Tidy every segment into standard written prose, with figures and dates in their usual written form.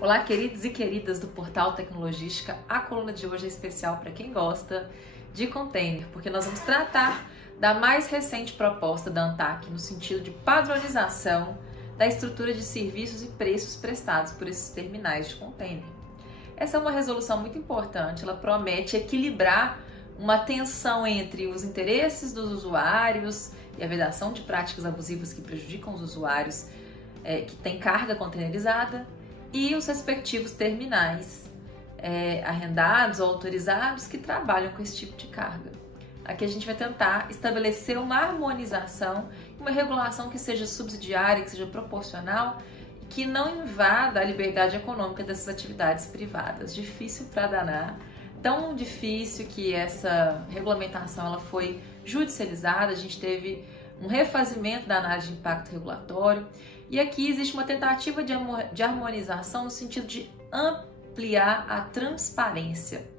Olá, queridos e queridas do Portal Tecnologística. A coluna de hoje é especial para quem gosta de container, porque nós vamos tratar da mais recente proposta da ANTAQ no sentido de padronização da estrutura de serviços e preços prestados por esses terminais de container. Essa é uma resolução muito importante, ela promete equilibrar uma tensão entre os interesses dos usuários e a vedação de práticas abusivas que prejudicam os usuários que têm carga containerizada e os respectivos terminais arrendados ou autorizados que trabalham com esse tipo de carga. Aqui a gente vai tentar estabelecer uma harmonização, uma regulação que seja subsidiária, que seja proporcional, que não invada a liberdade econômica dessas atividades privadas. Difícil para danar, tão difícil que essa regulamentação ela foi judicializada, a gente teve um refazimento da análise de impacto regulatório e aqui existe uma tentativa de harmonização no sentido de ampliar a transparência.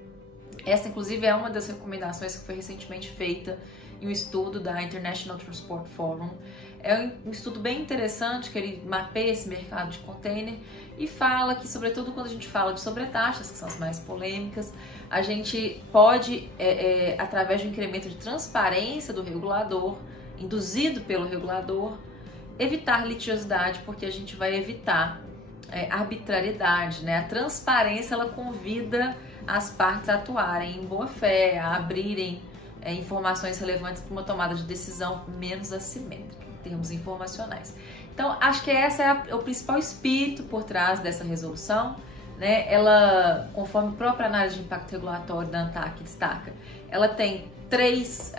Essa, inclusive, é uma das recomendações que foi recentemente feita em um estudo da International Transport Forum. É um estudo bem interessante que ele mapeia esse mercado de container e fala que, sobretudo quando a gente fala de sobretaxas, que são as mais polêmicas, a gente pode, através de um incremento de transparência do regulador, induzido pelo regulador, evitar litigiosidade, porque a gente vai evitar arbitrariedade, né? A transparência ela convida as partes a atuarem em boa fé, a abrirem informações relevantes para uma tomada de decisão menos assimétrica, em termos informacionais. Então, acho que esse é o principal espírito por trás dessa resolução, né? Ela, conforme a própria análise de impacto regulatório da ANTAQ destaca, ela tem três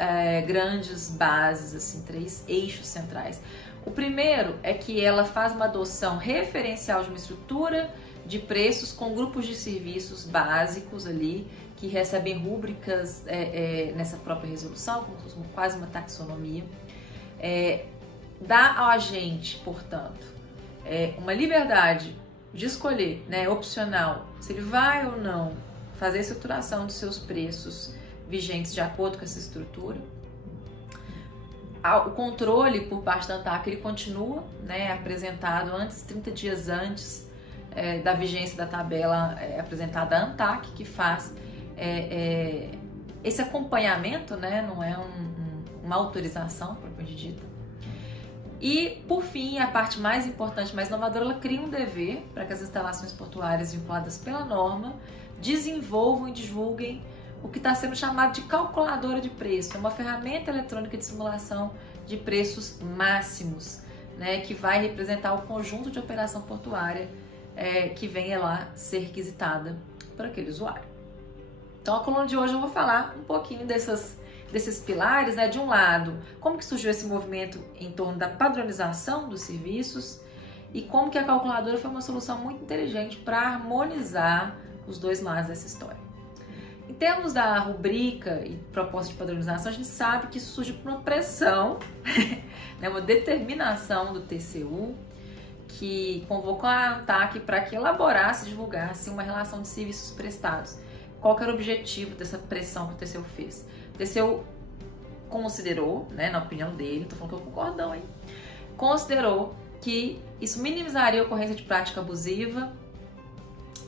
grandes bases, assim, três eixos centrais. O primeiro é que ela faz uma adoção referencial de uma estrutura de preços com grupos de serviços básicos ali, que recebem rúbricas nessa própria resolução, como se fosse quase uma taxonomia. Dá ao agente, portanto, uma liberdade de escolher, né, opcional, se ele vai ou não fazer a estruturação dos seus preços vigentes de acordo com essa estrutura. O controle por parte da ANTAQ ele continua, né, apresentado 30 dias antes da vigência da tabela apresentada à ANTAQ, que faz esse acompanhamento, né, não é uma autorização propriamente dita. E, por fim, a parte mais importante, mais inovadora, ela cria um dever para que as instalações portuárias vinculadas pela norma desenvolvam e divulguem o que está sendo chamado de calculadora de preço. É uma ferramenta eletrônica de simulação de preços máximos, né, que vai representar o conjunto de operação portuária que venha lá ser requisitada por aquele usuário. Então, a coluna de hoje eu vou falar um pouquinho desses pilares, né? De um lado, como que surgiu esse movimento em torno da padronização dos serviços e como que a calculadora foi uma solução muito inteligente para harmonizar os dois lados dessa história. Em termos da rubrica e proposta de padronização, a gente sabe que isso surge por uma pressão, né, uma determinação do TCU, que convocou a ANTAQ para que elaborasse e divulgasse uma relação de serviços prestados. Qual que era o objetivo dessa pressão que o TCU fez? O TCU considerou, né, na opinião dele, tô falando que eu concordo não, hein? Considerou que isso minimizaria a ocorrência de prática abusiva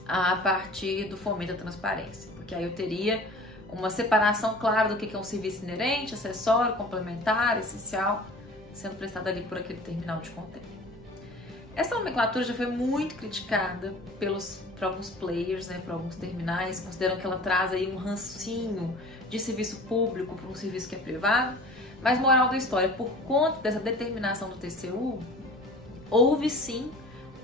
a partir do fomento da transparência, porque aí eu teria uma separação clara do que é um serviço inerente, acessório, complementar, essencial, sendo prestado ali por aquele terminal de container. Essa nomenclatura já foi muito criticada por alguns players, né, por alguns terminais, consideram que ela traz aí um rancinho de serviço público para um serviço que é privado, mas moral da história, por conta dessa determinação do TCU, houve sim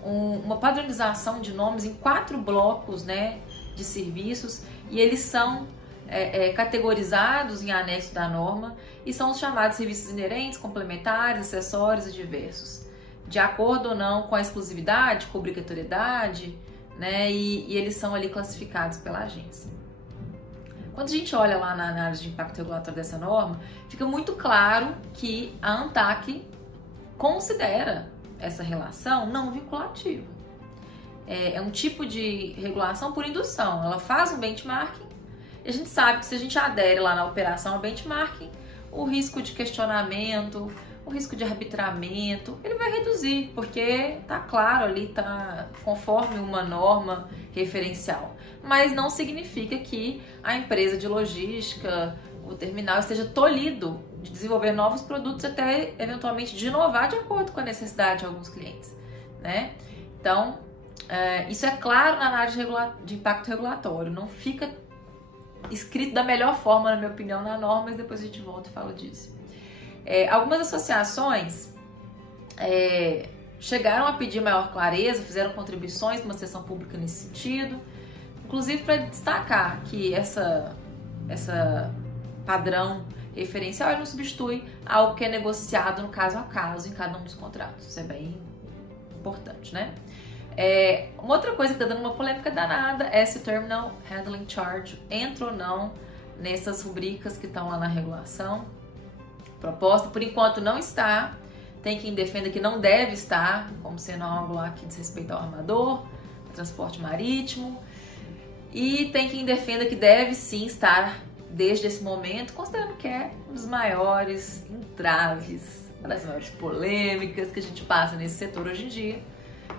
uma padronização de nomes em 4 blocos, né, de serviços, e eles são categorizados em anexo da norma e são os chamados serviços inerentes, complementares, acessórios e diversos, de acordo ou não com a exclusividade, com a obrigatoriedade, né, e eles são ali classificados pela agência. Quando a gente olha lá na análise de impacto regulatório dessa norma, fica muito claro que a ANTAQ considera essa relação não vinculativa. É um tipo de regulação por indução. Ela faz um benchmarking e a gente sabe que se a gente adere lá na operação ao benchmarking, o risco de questionamento, o risco de arbitramento, ele vai reduzir, porque tá claro ali, tá conforme uma norma referencial. Mas não significa que a empresa de logística, o terminal, esteja tolhido de desenvolver novos produtos até eventualmente de inovar de acordo com a necessidade de alguns clientes, né? Então, isso é claro na análise de impacto regulatório, não fica escrito da melhor forma, na minha opinião, na norma, mas depois a gente volta e fala disso. Algumas associações chegaram a pedir maior clareza, fizeram contribuições numa sessão pública nesse sentido, inclusive para destacar que essa padrão referencial não substitui algo que é negociado no caso a caso em cada um dos contratos. Isso é bem importante, né? Uma outra coisa que está dando uma polêmica danada é se o Terminal Handling Charge entra ou não nessas rubricas que estão lá na regulação proposta. Por enquanto não está. Tem quem defenda que não deve estar, como sendo algo lá que diz respeito ao armador, ao transporte marítimo. E tem quem defenda que deve sim estar desde esse momento, considerando que é um dos maiores entraves, uma das maiores polêmicas que a gente passa nesse setor hoje em dia.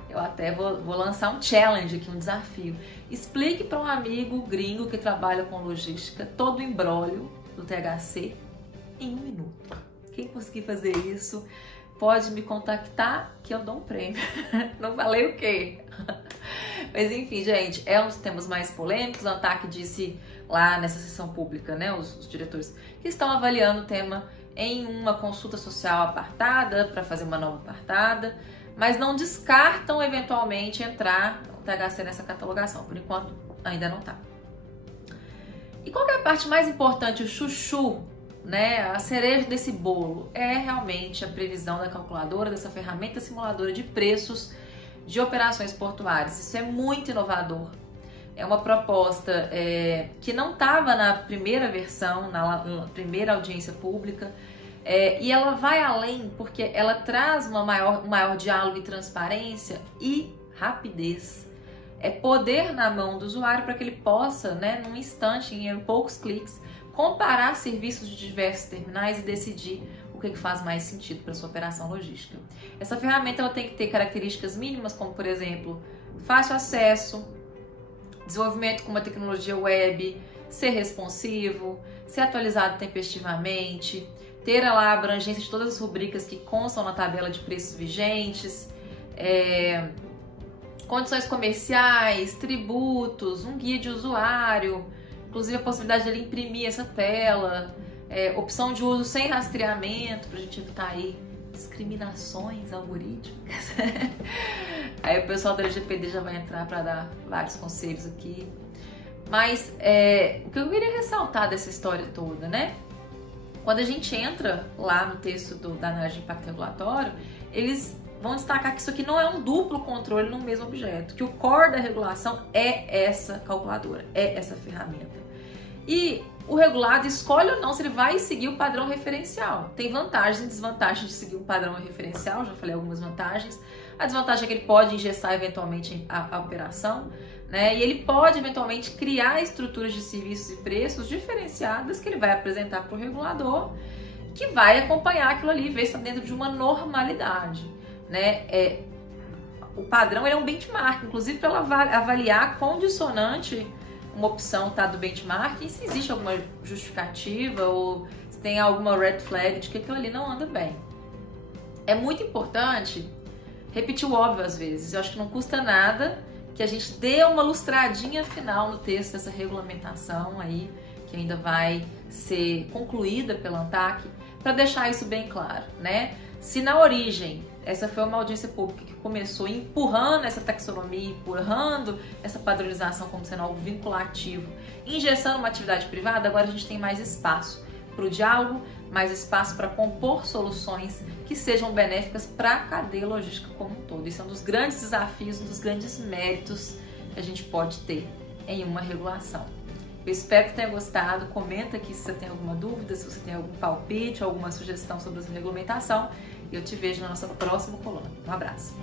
Eu até vou lançar um challenge aqui, um desafio. Explique para um amigo gringo que trabalha com logística todo o imbróglio do THC em 1 minuto. Quem conseguir fazer isso pode me contactar que eu dou um prêmio. Não falei o quê? Mas enfim, gente, é um dos temas mais polêmicos. O ANTAQ disse lá nessa sessão pública, né, os diretores, que estão avaliando o tema em uma consulta social apartada, para fazer uma nova apartada, mas não descartam eventualmente entrar o THC nessa catalogação. Por enquanto, ainda não está. E qual que é a parte mais importante, o chuchu, né, a cereja desse bolo? É realmente a previsão da calculadora, dessa ferramenta simuladora de preços de operações portuárias. Isso é muito inovador. É uma proposta que não estava na primeira versão, na primeira audiência pública, e ela vai além porque ela traz um maior diálogo e transparência e rapidez. É poder na mão do usuário para que ele possa, né, num instante, em poucos cliques, comparar serviços de diversos terminais e decidir o que faz mais sentido para sua operação logística. Essa ferramenta ela tem que ter características mínimas, como por exemplo, fácil acesso, desenvolvimento com uma tecnologia web, ser responsivo, ser atualizado tempestivamente, ter lá a abrangência de todas as rubricas que constam na tabela de preços vigentes, condições comerciais, tributos, um guia de usuário, inclusive a possibilidade de ele imprimir essa tela, opção de uso sem rastreamento, para a gente evitar aí discriminações algorítmicas. Aí o pessoal da LGPD já vai entrar para dar vários conselhos aqui. Mas o que eu queria ressaltar dessa história toda, né? Quando a gente entra lá no texto da análise de impacto regulatório, eles vão destacar que isso aqui não é um duplo controle no mesmo objeto, que o core da regulação é essa calculadora, é essa ferramenta. E o regulado escolhe ou não se ele vai seguir o padrão referencial. Tem vantagens e desvantagens de seguir o padrão referencial, já falei algumas vantagens. A desvantagem é que ele pode engessar eventualmente a operação, né? E ele pode eventualmente criar estruturas de serviços e preços diferenciadas que ele vai apresentar para o regulador, que vai acompanhar aquilo ali e ver se está dentro de uma normalidade, né? O padrão ele é um benchmark, inclusive para avaliar quão dissonante uma opção tá do benchmark e se existe alguma justificativa ou se tem alguma red flag de que aquilo ali não anda bem. É muito importante repetir o óbvio às vezes. Eu acho que não custa nada que a gente dê uma lustradinha final no texto dessa regulamentação aí, que ainda vai ser concluída pela ANTAQ, para deixar isso bem claro, né? Se na origem essa foi uma audiência pública que começou empurrando essa taxonomia, empurrando essa padronização como sendo algo vinculativo, engessando uma atividade privada, agora a gente tem mais espaço para o diálogo, mais espaço para compor soluções que sejam benéficas para a cadeia logística como um todo. Isso é um dos grandes desafios, um dos grandes méritos que a gente pode ter em uma regulação. Eu espero que tenha gostado. Comenta aqui se você tem alguma dúvida, se você tem algum palpite, alguma sugestão sobre essa regulamentação. E eu te vejo na nossa próxima coluna. Um abraço!